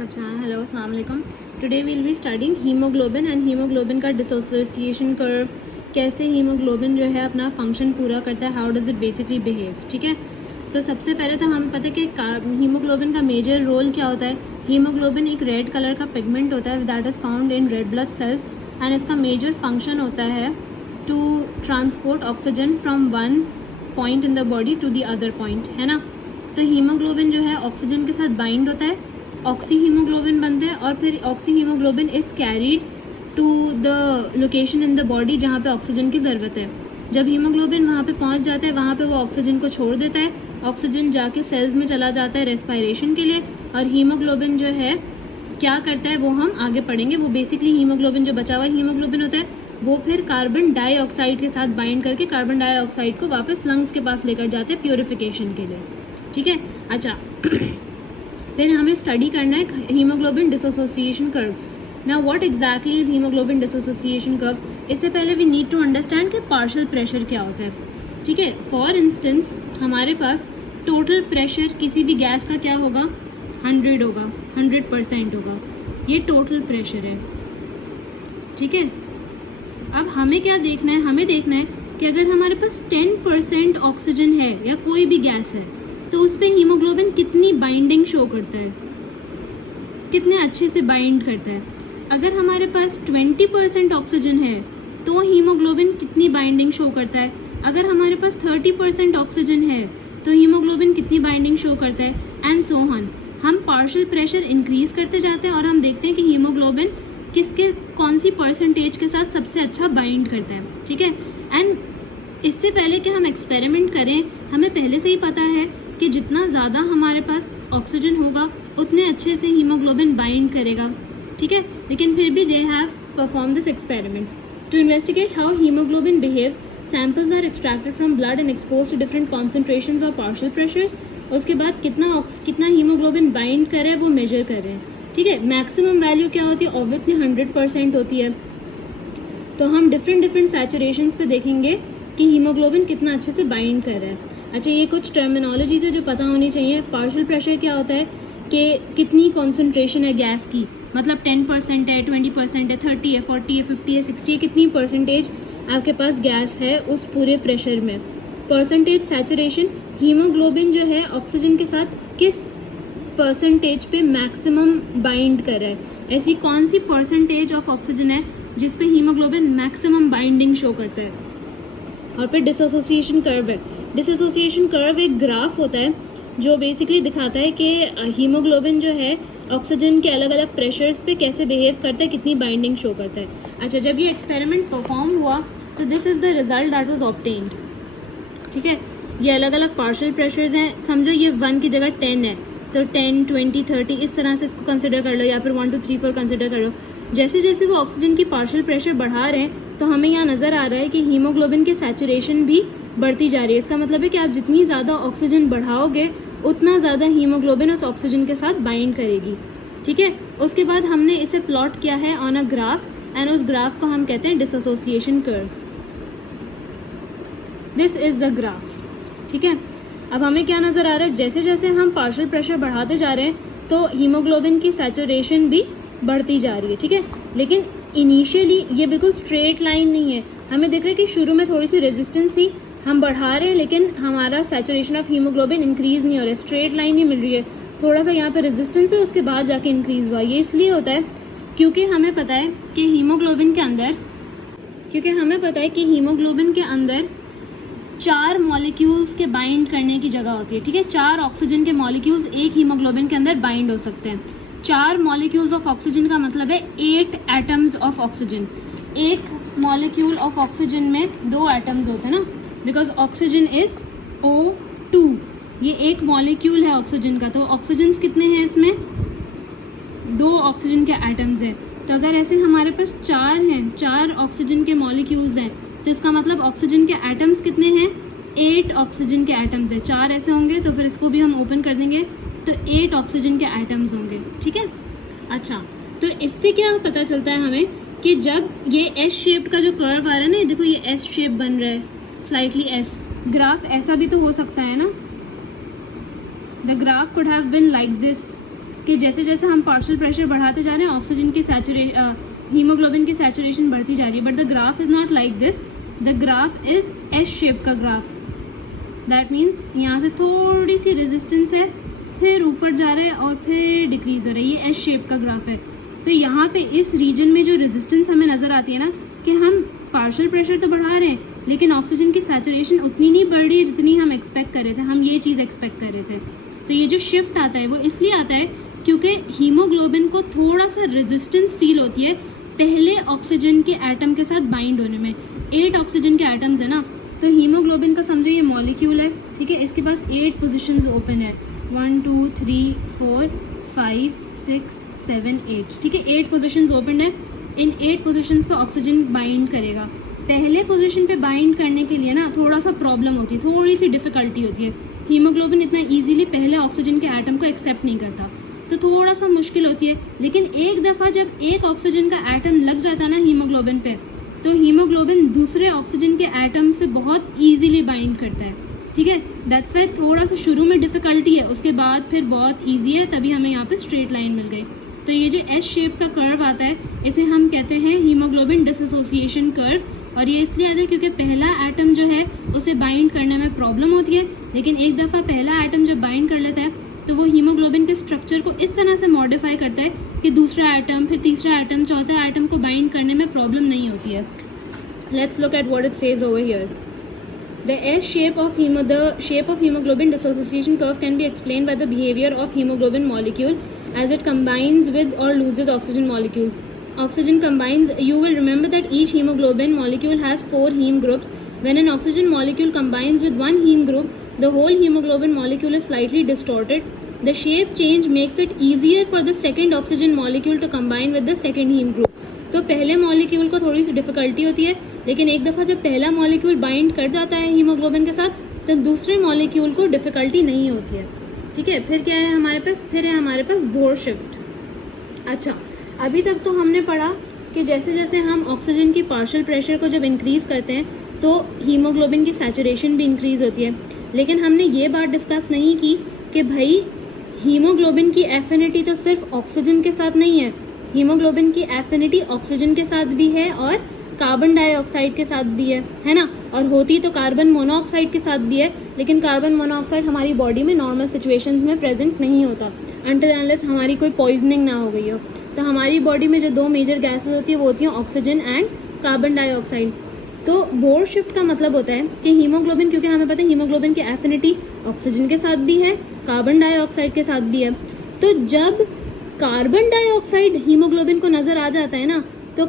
अच्छा, हेलो, अस्सलाम वालेकुम। Today we will be studying haemoglobin and haemoglobin का डिसोसिएशन कर्व, कैसे हीमोग्लोबिन जो है अपना फंक्शन पूरा करता है, how does it basically behave. ठीक है, तो सबसे पहले तो हमें पता है कि हीमोग्लोबिन का मेजर रोल क्या होता है। हीमोग्लोबिन एक रेड कलर का पिगमेंट होता है that is found in red blood cells and इसका मेजर फंक्शन होता है to transport oxygen from one point in the body to the other point, है ना। तो हीमोग्लोबिन जो है ऑक्सीजन के साथ बाइंड होता है, ऑक्सी हीमोग्लोबिन बनते हैं और फिर oxyhaemoglobin is carried to the location in the body जहाँ पे ऑक्सीजन की ज़रूरत है। जब हीमोग्लोबिन वहाँ पे पहुँच जाता है, वहाँ पे वो ऑक्सीजन को छोड़ देता है, ऑक्सीजन जाके सेल्स में चला जाता है रेस्पिरेशन के लिए, और हीमोग्लोबिन जो है क्या करता है वो हम आगे पढ़ेंगे। वो बेसिकली हीमोग्लोबिन जो बचा हुआ हीमोग्लोबिन होता है वो फिर कार्बन डाइऑक्साइड के साथ बाइंड करके कार्बन डाइऑक्साइड को वापस लंग्स के पास लेकर जाते हैं प्योरिफिकेशन के लिए। ठीक है, अच्छा फिर हमें स्टडी करना है haemoglobin dissociation curve. Now what exactly is haemoglobin dissociation curve. इससे पहले वी नीड टू अंडरस्टैंड कि पार्शियल प्रेशर क्या होता है। ठीक है, फॉर इंस्टेंस हमारे पास टोटल प्रेशर किसी भी गैस का क्या होगा, 100 होगा, 100% होगा, ये टोटल प्रेशर है। ठीक है, अब हमें क्या देखना है, हमें देखना है कि अगर हमारे पास 10% ऑक्सीजन है या कोई भी गैस है तो उस पर हीमोग्लोबिन कितनी बाइंडिंग शो करता है, कितने अच्छे से बाइंड करता है। अगर हमारे पास 20% ऑक्सीजन है तो हीमोग्लोबिन कितनी बाइंडिंग शो करता है। अगर हमारे पास 30% ऑक्सीजन है तो हीमोग्लोबिन कितनी बाइंडिंग शो करता है, एंड सो ऑन। हम पार्शियल प्रेशर इंक्रीज करते जाते हैं और हम देखते हैं कि हीमोग्लोबिन किसके कौन सी परसेंटेज के साथ सबसे अच्छा बाइंड करता है। ठीक है, एंड इससे पहले कि हम एक्सपेरिमेंट करें हमें पहले से ही पता है कि जितना ज़्यादा हमारे पास ऑक्सीजन होगा उतने अच्छे से हीमोग्लोबिन बाइंड करेगा। ठीक है, लेकिन फिर भी they have perform this experiment to investigate how haemoglobin behaves. Samples are extracted from blood and expose to different concentrations और पार्शियल प्रेशर्स। उसके बाद कितना हीमोग्लोबिन बाइंड करे वो मेजर कर रहे हैं। ठीक है, मैक्सिमम वैल्यू क्या होती है, ऑब्वियसली 100% होती है। तो हम डिफरेंट सैचुरेशंस पे देखेंगे कि हीमोग्लोबिन कितना अच्छे से बाइंड कर रहा है। अच्छा, ये कुछ टर्मिनोलॉजीज है जो पता होनी चाहिए। पार्शियल प्रेशर क्या होता है कि कितनी कॉन्सेंट्रेशन है गैस की, मतलब 10% है, 20% है, 30 है, 40 है, 50 है, 60 है, कितनी परसेंटेज आपके पास गैस है उस पूरे प्रेशर में। परसेंटेज सैचुरेशन, हीमोग्लोबिन जो है ऑक्सीजन के साथ किस परसेंटेज पे मैक्सिमम बाइंड कर रहा है, ऐसी कौन सी परसेंटेज ऑफ ऑक्सीजन है जिस पे हीमोग्लोबिन मैक्सिमम बाइंडिंग शो करता है। और फिर डिसोसिएशन कर्व है। डिसोसिएशन कर्व एक ग्राफ होता है जो बेसिकली दिखाता है कि हीमोग्लोबिन जो है ऑक्सीजन के अलग अलग प्रेशर्स पे कैसे बिहेव करता है, कितनी बाइंडिंग शो करता है। अच्छा, जब ये एक्सपेरिमेंट परफॉर्म हुआ तो this is the result that was obtained. ठीक है, ये अलग अलग पार्शियल प्रेशर्स हैं। समझो ये 1 की जगह 10 है तो 10, 20, 30 इस तरह से इसको कंसिडर कर लो, या फिर 1, 2, 3, 4 कंसिडर कर लो। जैसे जैसे वो ऑक्सीजन की पार्शियल प्रेशर बढ़ा रहे हैं तो हमें यहाँ नज़र आ रहा है कि हीमोग्लोबिन की सैचुरेशन भी बढ़ती जा रही है। इसका मतलब है कि आप जितनी ज़्यादा ऑक्सीजन बढ़ाओगे उतना ज़्यादा हीमोग्लोबिन उस ऑक्सीजन के साथ बाइंड करेगी। ठीक है, उसके बाद हमने इसे प्लॉट किया है ऑन अ ग्राफ एंड उस ग्राफ को हम कहते हैं dissociation curve. This is the graph. ठीक है, अब हमें क्या नज़र आ रहा है, जैसे जैसे हम पार्शियल प्रेशर बढ़ाते जा रहे हैं तो हीमोग्लोबिन की सैचुरेशन भी बढ़ती जा रही है। ठीक है, लेकिन इनिशियली ये बिल्कुल स्ट्रेट लाइन नहीं है। हमें दिख रहा है कि शुरू में थोड़ी सी रेजिस्टेंस थी, हम बढ़ा रहे हैं लेकिन हमारा सैचुरेशन ऑफ हीमोग्लोबिन इंक्रीज नहीं हो रहा है, स्ट्रेट लाइन नहीं मिल रही है, थोड़ा सा यहाँ पे रेजिस्टेंस है, उसके बाद जाके इंक्रीज हुआ। ये इसलिए होता है क्योंकि हमें पता है कि हीमोग्लोबिन के अंदर 4 मॉलिक्यूल्स के बाइंड करने की जगह होती है। ठीक है, 4 ऑक्सीजन के मॉलिक्यूल्स एक हीमोग्लोबिन के अंदर बाइंड हो सकते हैं। 4 मॉलिक्यूल्स ऑफ ऑक्सीजन का मतलब है 8 एटम्स ऑफ ऑक्सीजन। एक मॉलिक्यूल ऑफ ऑक्सीजन में 2 एटम्स होते हैं ना, बिकॉज ऑक्सीजन इज O2। ये एक मॉलिक्यूल है ऑक्सीजन का, तो ऑक्सीजन कितने हैं इसमें, 2 ऑक्सीजन के एटम्स हैं। तो अगर ऐसे हमारे पास 4 हैं, 4 ऑक्सीजन के मॉलिक्यूल्स हैं, तो इसका मतलब ऑक्सीजन के एटम्स कितने हैं, 8 ऑक्सीजन के एटम्स हैं। 4 ऐसे होंगे तो फिर इसको भी हम ओपन कर देंगे तो 8 ऑक्सीजन के एटम्स होंगे। ठीक है, अच्छा तो इससे क्या पता चलता है हमें कि जब ये एस शेप का जो कर्व आ रहा है ना, देखो ये एस शेप बन रहा है, स्लाइटली एस। ग्राफ ऐसा भी तो हो सकता है ना, the graph could have been like this, कि जैसे जैसे हम पार्शियल प्रेशर बढ़ाते जा रहे हैं ऑक्सीजन की हीमोग्लोबिन की सैचुरेशन बढ़ती जा रही है, but the graph is not like this, the graph is S shape का ग्राफ। दैट मीन्स यहाँ से थोड़ी सी रेजिस्टेंस है, फिर ऊपर जा रहा है और फिर डिक्रीज हो रहा है, ये एस शेप का ग्राफ है। तो यहाँ पे इस रीजन में जो रेजिस्टेंस हमें नज़र आती है ना कि हम पार्शियल प्रेशर तो बढ़ा रहे हैं लेकिन ऑक्सीजन की सैचुरेशन उतनी नहीं बढ़ रही है जितनी हम एक्सपेक्ट कर रहे थे, हम ये चीज़ एक्सपेक्ट कर रहे थे। तो ये जो शिफ्ट आता है वो इसलिए आता है क्योंकि हीमोग्लोबिन को थोड़ा सा रेजिस्टेंस फील होती है पहले ऑक्सीजन के एटम के साथ बाइंड होने में। 8 ऑक्सीजन के एटम्स है ना, तो हीमोग्लोबिन का समझो ये मॉलिक्यूल है, ठीक है, इसके पास 8 पोजीशंस ओपन है, 1 2 3 4 5 6 7 8, ठीक है, 8 पोजीशंस ओपन है। इन 8 पोजीशंस पे ऑक्सीजन बाइंड करेगा। पहले पोजीशन पे बाइंड करने के लिए ना थोड़ा सा प्रॉब्लम होती है, थोड़ी सी डिफिकल्टी होती है, हीमोग्लोबिन इतना ईजिली पहले ऑक्सीजन के एटम को एक्सेप्ट नहीं करता, तो थोड़ा सा मुश्किल होती है। लेकिन एक दफ़ा जब एक ऑक्सीजन का एटम लग जाता है ना हीमोग्लोबिन पे, तो हीमोग्लोबिन दूसरे ऑक्सीजन के एटम से बहुत ईजिली बाइंड करता है, ठीक है। दैट्स वाई थोड़ा सा शुरू में डिफिकल्टी है, उसके बाद फिर बहुत ईजी है, तभी हमें यहाँ पे स्ट्रेट लाइन मिल गई। तो ये जो एस शेप का कर्व आता है इसे हम कहते हैं हीमोग्लोबिन डिसोसिएशन कर्व, और ये इसलिए आता है क्योंकि पहला एटम जो है उसे बाइंड करने में प्रॉब्लम होती है, लेकिन एक दफ़ा पहला एटम जब बाइंड कर लेता है तो वो हीमोग्लोबिन के स्ट्रक्चर को इस तरह से मॉडिफाई करता है कि दूसरा एटम, फिर तीसरा एटम, चौथा एटम को बाइंड करने में प्रॉब्लम नहीं होती है। Let's look at what it says over here. The shape of hemoglobin dissociation curve can be explained by the behavior of hemoglobin molecule as it combines with or loses oxygen molecules. Oxygen combines. You will remember that each hemoglobin molecule has 4 heme groups. When an oxygen molecule combines with one heme group, the whole hemoglobin molecule is slightly distorted. The shape change makes it easier for the second oxygen molecule to combine with the second heme group. तो पहले molecule को थोड़ी सी difficulty होती है, लेकिन एक दफ़ा जब पहला मॉलिक्यूल बाइंड कर जाता है हीमोग्लोबिन के साथ तो दूसरे मॉलिक्यूल को डिफिकल्टी नहीं होती है, ठीक है। फिर क्या है हमारे पास, फिर है हमारे पास बोर शिफ्ट। अच्छा, अभी तक तो हमने पढ़ा कि जैसे जैसे हम ऑक्सीजन की पार्शियल प्रेशर को जब इंक्रीज़ करते हैं तो हीमोग्लोबिन की सैचुरेशन भी इंक्रीज़ होती है, लेकिन हमने ये बात डिस्कस नहीं की कि भाई हीमोग्लोबिन की एफिनिटी तो सिर्फ ऑक्सीजन के साथ नहीं है, हीमोग्लोबिन की एफिनिटी ऑक्सीजन के साथ भी है और कार्बन डाइऑक्साइड के साथ भी है ना, और होती तो कार्बन मोनोऑक्साइड के साथ भी है, लेकिन कार्बन मोनोऑक्साइड हमारी बॉडी में नॉर्मल सिचुएशंस में प्रेजेंट नहीं होता अनटिल अनलेस हमारी कोई पॉइजनिंग ना हो गई हो। तो हमारी बॉडी में जो 2 मेजर गैसेस होती है वो होती हैं ऑक्सीजन एंड कार्बन डाइऑक्साइड। तो बोर शिफ्ट का मतलब होता है कि हीमोग्लोबिन, क्योंकि हमें पता है हीमोग्लोबिन की एफिनिटी ऑक्सीजन के साथ भी है, कार्बन डाइऑक्साइड के साथ भी है, तो जब कार्बन डाइऑक्साइड हीमोग्लोबिन को नजर आ जाता है ना तो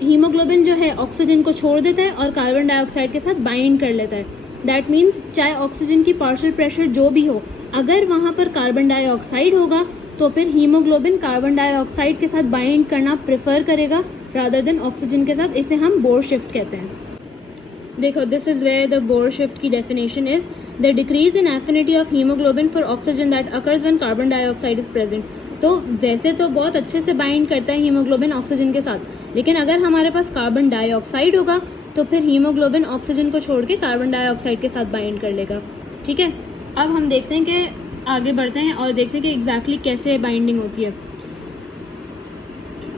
हीमोग्लोबिन जो है ऑक्सीजन को छोड़ देता है और कार्बन डाइऑक्साइड के साथ बाइंड कर लेता है। दैट मीन्स चाहे ऑक्सीजन की पार्शियल प्रेशर जो भी हो, अगर वहाँ पर कार्बन डाइऑक्साइड होगा तो फिर हीमोग्लोबिन कार्बन डाइऑक्साइड के साथ बाइंड करना प्रेफर करेगा रादर देन ऑक्सीजन के साथ। इसे हम बोर शिफ्ट कहते हैं। देखो, this is where the Bohr shift की definition is the decrease in affinity of haemoglobin for oxygen that occurs when carbon dioxide is present. तो वैसे तो बहुत अच्छे से बाइंड करता है हीमोग्लोबिन ऑक्सीजन के साथ, लेकिन अगर हमारे पास कार्बन डाइऑक्साइड होगा तो फिर हीमोग्लोबिन ऑक्सीजन को छोड़ के कार्बन डाइऑक्साइड के साथ बाइंड कर लेगा, ठीक है। अब हम देखते हैं कि आगे बढ़ते हैं और देखते हैं कि एग्जैक्टली कैसे बाइंडिंग होती है।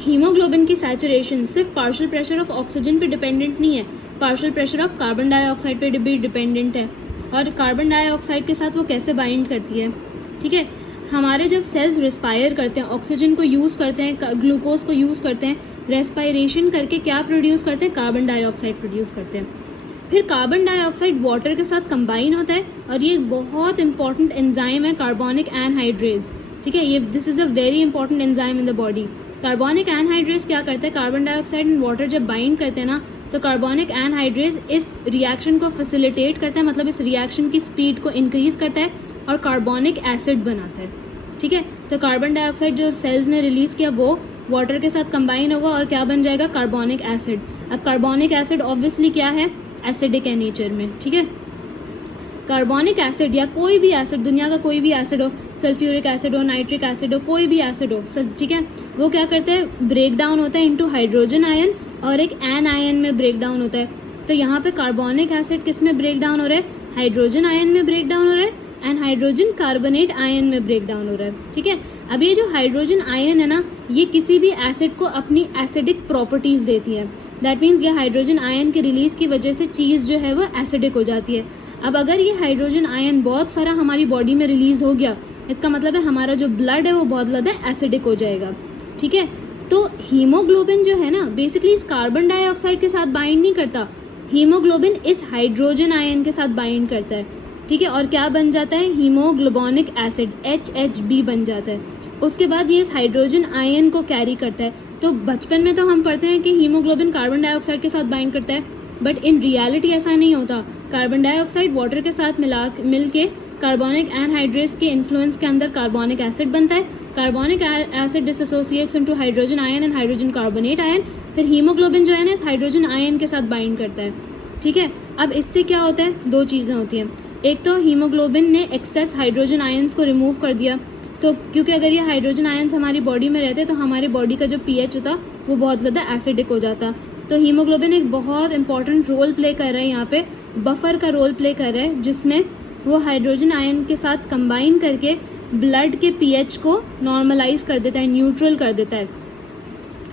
हीमोग्लोबिन की सैचुरेशन सिर्फ पार्शियल प्रेशर ऑफ ऑक्सीजन पे डिपेंडेंट नहीं है, partial pressure of carbon dioxide पे भी डिपेंडेंट है। और कार्बन डाइऑक्साइड के साथ वो कैसे बाइंड करती है, ठीक है। हमारे जब सेल्स रिस्पायर करते हैं, ऑक्सीजन को यूज़ करते हैं, ग्लूकोज को यूज़ करते हैं, रेस्पायरेशन करके क्या प्रोड्यूस करते हैं, कार्बन डाइऑक्साइड प्रोड्यूस करते हैं। फिर कार्बन डाइऑक्साइड वाटर के साथ कंबाइन होता है और ये बहुत इंपॉर्टेंट एंजाइम है, कार्बोनिक एनहाइड्रेज, ठीक है। ये this is a very important enzyme in the body. Carbonic anhydrase क्या करता है, कार्बन डाइऑक्साइड एंड वाटर जब बाइंड करते हैं ना तो कार्बोनिक एनहाइड्रेज इस रिएक्शन को फैसिलिटेट करता है, मतलब इस रिएक्शन की स्पीड को इंक्रीज करता है और कार्बोनिक एसिड बनाता है, ठीक है। तो कार्बन डाइऑक्साइड जो सेल्स ने रिलीज किया वो वाटर के साथ कंबाइन होगा और क्या बन जाएगा, कार्बोनिक एसिड। अब कार्बोनिक एसिड ऑब्वियसली क्या है, एसिडिक है नेचर में, ठीक है। कार्बोनिक एसिड या कोई भी एसिड, दुनिया का कोई भी एसिड हो, सल्फ्यूरिक एसिड हो, नाइट्रिक एसिड हो, कोई भी एसिड हो, ठीक है, वो क्या करता है, ब्रेक डाउन होता है इनटू हाइड्रोजन आयन और एक एन आयन में ब्रेक डाउन होता है। तो यहाँ पे कार्बोनिक एसिड किस में ब्रेक डाउन हो रहा है, हाइड्रोजन आयन में ब्रेक डाउन हो रहा है एंड हाइड्रोजन कार्बोनेट आयन में ब्रेक डाउन हो रहा है, ठीक है। अब ये जो हाइड्रोजन आयन है ना, ये किसी भी एसिड को अपनी एसिडिक प्रॉपर्टीज देती है। दैट मीन्स ये हाइड्रोजन आयन के रिलीज की वजह से चीज़ जो है वो एसिडिक हो जाती है। अब अगर ये हाइड्रोजन आयन बहुत सारा हमारी बॉडी में रिलीज हो गया, इसका मतलब है हमारा जो ब्लड है वो बहुत ज़्यादा एसिडिक हो जाएगा। ठीक है, तो हीमोग्लोबिन जो है ना, बेसिकली इस कार्बन डाइऑक्साइड के साथ बाइंड नहीं करता, हीमोग्लोबिन इस हाइड्रोजन आयन के साथ बाइंड करता है। ठीक है, और क्या बन जाता है, हीमोग्लोबोनिक एसिड HHB बन जाता है। उसके बाद ये इस हाइड्रोजन आयन को कैरी करता है। तो बचपन में तो हम पढ़ते हैं कि हीमोग्लोबिन कार्बन डाइऑक्साइड के साथ बाइंड करता है, बट इन रियलिटी ऐसा नहीं होता। कार्बन डाइऑक्साइड वाटर के साथ मिल के कार्बोनिक एनहाइड्रेस के इन्फ्लुएंस के अंदर कार्बोनिक एसिड बनता है। Carbonic acid dissociates into hydrogen ion and hydrogen carbonate ion. फिर हीमोग्लोबिन जो है ना, इस हाइड्रोजन आयन के साथ बाइंड करता है। ठीक है, अब इससे क्या होता है, दो चीज़ें होती हैं। एक तो हीमोग्लोबिन ने एक्सेस हाइड्रोजन आयंस को रिमूव कर दिया, तो क्योंकि अगर ये हाइड्रोजन आयंस हमारी बॉडी में रहते तो हमारी बॉडी का जो pH होता वो बहुत ज़्यादा एसिडिक हो जाता। तो हीमोग्लोबिन एक बहुत इंपॉर्टेंट रोल प्ले कर रहा है, यहाँ पे बफर का रोल प्ले कर रहा है, जिसमें वो हाइड्रोजन आयन के साथ कंबाइन करके ब्लड के pH को नॉर्मलाइज कर देता है, न्यूट्रल कर देता है।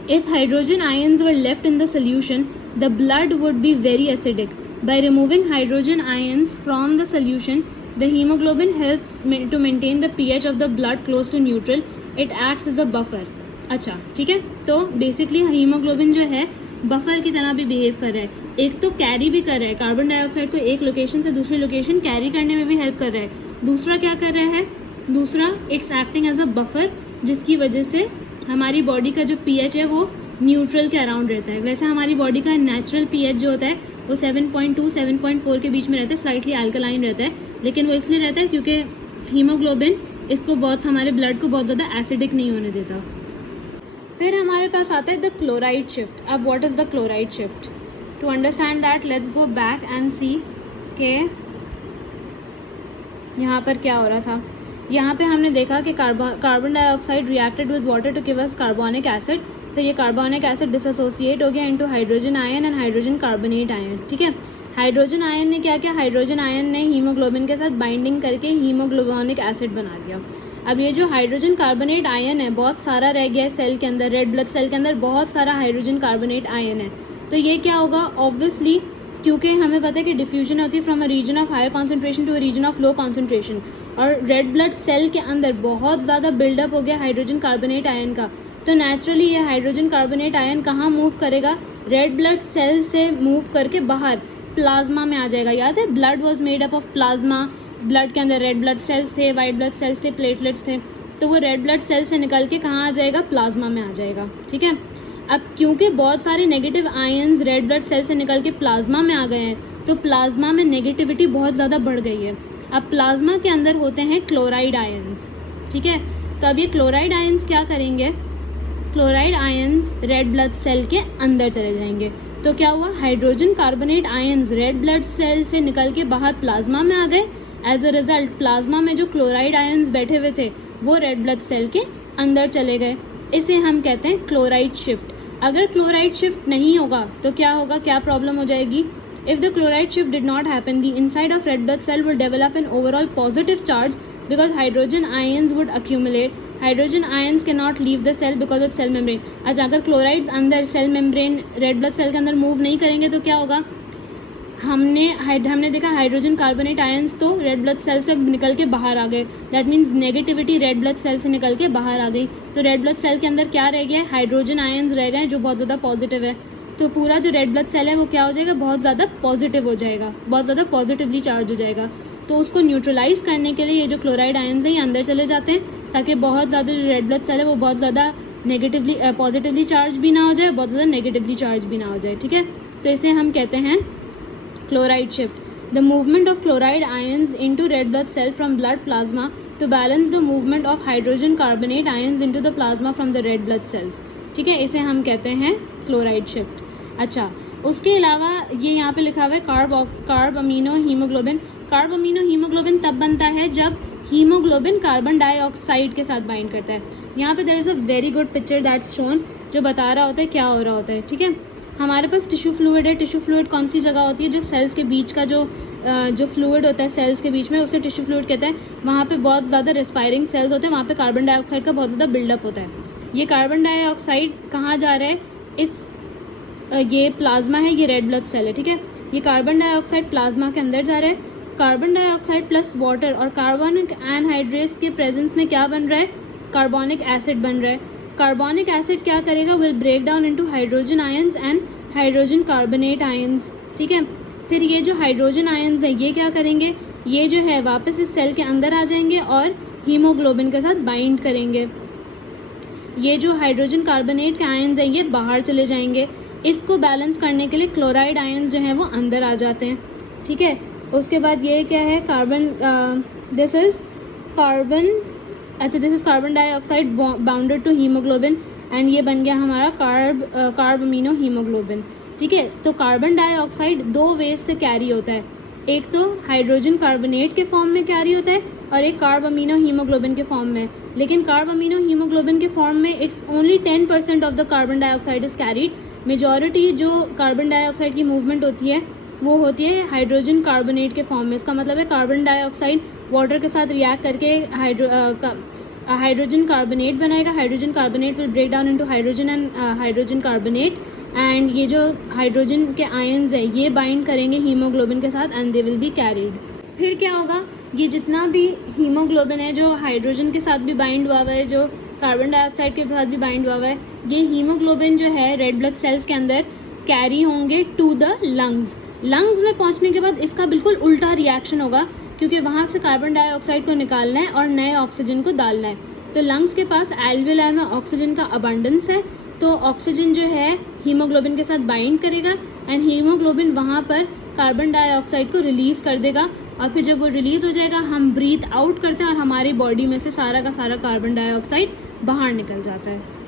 If hydrogen ions were left in the solution, the blood would be very acidic. By removing hydrogen ions from the solution, the hemoglobin helps to maintain the pH of the blood close to neutral. It acts as a buffer. अच्छा, ठीक है, तो basically haemoglobin जो है buffer की तरह भी behave कर रहा है। एक तो कैरी भी कर रहा है, कार्बन डाइऑक्साइड को एक लोकेशन से दूसरी लोकेशन कैरी करने में भी हेल्प कर रहा है। दूसरा क्या कर रहा है, दूसरा it's acting as a buffer, जिसकी वजह से हमारी बॉडी का जो pH है वो न्यूट्रल के अराउंड रहता है। वैसे हमारी बॉडी का नेचुरल pH जो होता है वो 7.2 7.4 के बीच में रहता है, स्लाइटली अल्कलाइन रहता है, लेकिन वो इसलिए रहता है क्योंकि हीमोग्लोबिन इसको बहुत, हमारे ब्लड को बहुत ज़्यादा एसिडिक नहीं होने देता। फिर हमारे पास आता है द क्लोराइड शिफ्ट। अब what is the chloride shift? To understand that let's go back and see के यहाँ पर क्या हो रहा था। यहाँ पे हमने देखा कि carbon dioxide reacted with water to give us carbonic acid. तो ये कार्बोनिक एसिड डिसोसिएट हो गया into hydrogen ion and hydrogen carbonate ion. ठीक है, हाइड्रोजन आयन ने क्या किया, हाइड्रोजन आयन ने हीमोग्लोबिन के साथ बाइंडिंग करके हीमोग्लोबोनिक एसिड बना दिया। अब ये जो हाइड्रोजन कार्बोनेट आयन है बहुत सारा रह गया है सेल के अंदर, रेड ब्लड सेल के अंदर बहुत सारा हाइड्रोजन कार्बोनेट आयन है। तो ये क्या होगा, ऑब्वियसली क्योंकि हमें पता है कि डिफ्यूजन होती है from a region of higher concentration to a region of low concentration, और रेड ब्लड सेल के अंदर बहुत ज़्यादा बिल्डअप हो गया हाइड्रोजन कार्बोनेट आयन का। तो नेचुरली ये हाइड्रोजन कार्बोनेट आयन कहाँ मूव करेगा, रेड ब्लड सेल से मूव करके बाहर प्लाज्मा में आ जाएगा। याद है, blood was made up of plasma, blood के अंदर रेड ब्लड सेल्स थे, वाइट ब्लड सेल्स थे, प्लेटलेट्स थे। तो वो रेड ब्लड सेल से निकल के कहाँ आ जाएगा, प्लाज्मा में आ जाएगा। ठीक है, अब क्योंकि बहुत सारे negative ions red blood cell से निकल के प्लाज्मा में आ गए हैं, तो प्लाज्मा में नेगेटिविटी बहुत ज़्यादा बढ़ गई है। अब प्लाज्मा के अंदर होते हैं क्लोराइड आयन्स। ठीक है, तो अब ये क्लोराइड आयन्स क्या करेंगे, chloride ions red blood cell के अंदर चले जाएंगे। तो क्या हुआ, hydrogen carbonate ions red blood cell से निकल के बाहर प्लाज्मा में आ गए। एज अ रिजल्ट प्लाज्मा में जो क्लोराइड आयन्स बैठे हुए थे वो रेड ब्लड सेल के अंदर चले गए। इसे हम कहते हैं क्लोराइड शिफ्ट। अगर क्लोराइड शिफ्ट नहीं होगा तो क्या होगा, क्या प्रॉब्लम हो जाएगी। If the chloride shift did not happen, the inside of red blood cell will develop an overall positive charge because hydrogen ions would accumulate. Hydrogen ions can not leave the cell because of cell membrane. अच्छा, अगर chlorides अंदर cell membrane red blood cell के अंदर move नहीं करेंगे तो क्या होगा, हमने देखा हाइड्रोजन कार्बोनेट आयन्स तो रेड ब्लड सेल से निकल के बाहर आ गए। That means negativity red blood cell से निकल के बाहर आ गई। तो रेड ब्लड सेल के अंदर क्या रह गया है, हाइड्रोजन आयन्स रह गए जो बहुत ज़्यादा पॉजिटिव है। तो पूरा जो रेड ब्लड सेल है वो क्या हो जाएगा, बहुत ज़्यादा पॉजिटिव हो जाएगा, बहुत ज़्यादा पॉजिटिवली चार्ज हो जाएगा। तो उसको न्यूट्रलाइज करने के लिए ये जो क्लोराइड आयन्स है ये अंदर चले जाते हैं, ताकि बहुत ज़्यादा जो रेड ब्लड सेल है वो बहुत ज़्यादा नेगेटिवली पॉजिटिवली चार्ज भी ना हो जाए, बहुत ज़्यादा नेगेटिवली चार्ज भी ना हो जाए। ठीक है, तो इसे हम कहते हैं chloride shift. The movement of chloride ions into red blood cell from blood plasma to balance the movement of hydrogen carbonate ions into the plasma from the red blood cells. ठीक है, इसे हम कहते हैं क्लोराइड शिफ्ट। अच्छा, उसके अलावा ये यहाँ पे लिखा हुआ है carb amino haemoglobin. Carb amino haemoglobin तब बनता है जब हीमोग्लोबिन कार्बन डाइऑक्साइड के साथ बाइंड करता है। यहाँ पे there is a very good picture that's shown, जो बता रहा होता है क्या हो रहा होता है। ठीक है, हमारे पास टिश्यू फ्लूइड है। टिश्यू फ्लूइड कौन सी जगह होती है, जो सेल्स के बीच का जो जो फ्लूइड होता है सेल्स के बीच में उसे टिश्यू फ्लूइड कहते हैं, वहाँ पे बहुत ज़्यादा रेस्पायरिंग सेल्स होते हैं, वहाँ पे कार्बन डाइऑक्साइड का बहुत ज़्यादा बिल्डअप होता है। ये कार्बन डाइऑक्साइड कहाँ जा रहा है, ये प्लाज्मा है, ये रेड ब्लड सेल है, ठीक है। ये कार्बन डाइऑक्साइड प्लाज्मा के अंदर जा रहा है। कार्बन डाइऑक्साइड प्लस वाटर और कार्बोनिक एनहाइड्रेस के प्रेजेंस में क्या बन रहा है, कार्बोनिक एसिड बन रहा है। कार्बोनिक एसिड क्या करेगा, will break down into hydrogen ions and hydrogen carbonate ions, ठीक है। फिर ये जो हाइड्रोजन आयंस है ये क्या करेंगे, ये जो है वापस इस सेल के अंदर आ जाएंगे और हीमोग्लोबिन के साथ बाइंड करेंगे। ये जो हाइड्रोजन कार्बोनेट के आयंस हैं ये बाहर चले जाएंगे। इसको बैलेंस करने के लिए क्लोराइड आयंस जो हैं वो अंदर आ जाते हैं, ठीक है। उसके बाद ये क्या है, this is carbon dioxide bounded to haemoglobin एंड ये बन गया हमारा कार्ब अमीनो हीमोग्लोबिन, ठीक है। तो कार्बन डाइऑक्साइड दो वेज से कैरी होता है, एक तो हाइड्रोजन कार्बोनेट के फॉर्म में कैरी होता है और एक कार्ब अमीनो हीमोग्लोबिन के फॉर्म में। लेकिन कार्ब अमीनो हीमोग्लोबिन के फॉर्म में it's only 10% of the carbon dioxide is carried. Majority जो कार्बन डाइऑक्साइड की मूवमेंट होती है वो होती है हाइड्रोजन कार्बोनेट के फॉर्म में। इसका मतलब है कार्बन डाइऑक्साइड वाटर के साथ रिएक्ट करके हाइड्रोजन कार्बोनेट बनाएगा। Hydrogen carbonate will break down into hydrogen and hydrogen carbonate and ये जो हाइड्रोजन के आयंस है ये बाइंड करेंगे हीमोग्लोबिन के साथ and they will be carried. फिर क्या होगा, ये जितना भी हीमोग्लोबिन है जो हाइड्रोजन के साथ भी बाइंड हुआ है, जो कार्बन डाइऑक्साइड के साथ भी बाइंड हुआ है, ये हीमोग्लोबिन जो है रेड ब्लड सेल्स के अंदर कैरी होंगे टू द लंग्स। लंग्स में पहुंचने के बाद इसका बिल्कुल उल्टा रिएक्शन होगा क्योंकि वहां से कार्बन डाइऑक्साइड को निकालना है और नए ऑक्सीजन को डालना है। तो लंग्स के पास एल्वियोलाई में ऑक्सीजन का अबंडेंस है, तो ऑक्सीजन जो है हीमोग्लोबिन के साथ बाइंड करेगा एंड हीमोग्लोबिन वहाँ पर कार्बन डाइऑक्साइड को रिलीज कर देगा और फिर जब वो रिलीज हो जाएगा हम ब्रीथ आउट करते हैं और हमारी बॉडी में से सारा का सारा कार्बन डाइऑक्साइड बाहर निकल जाता है।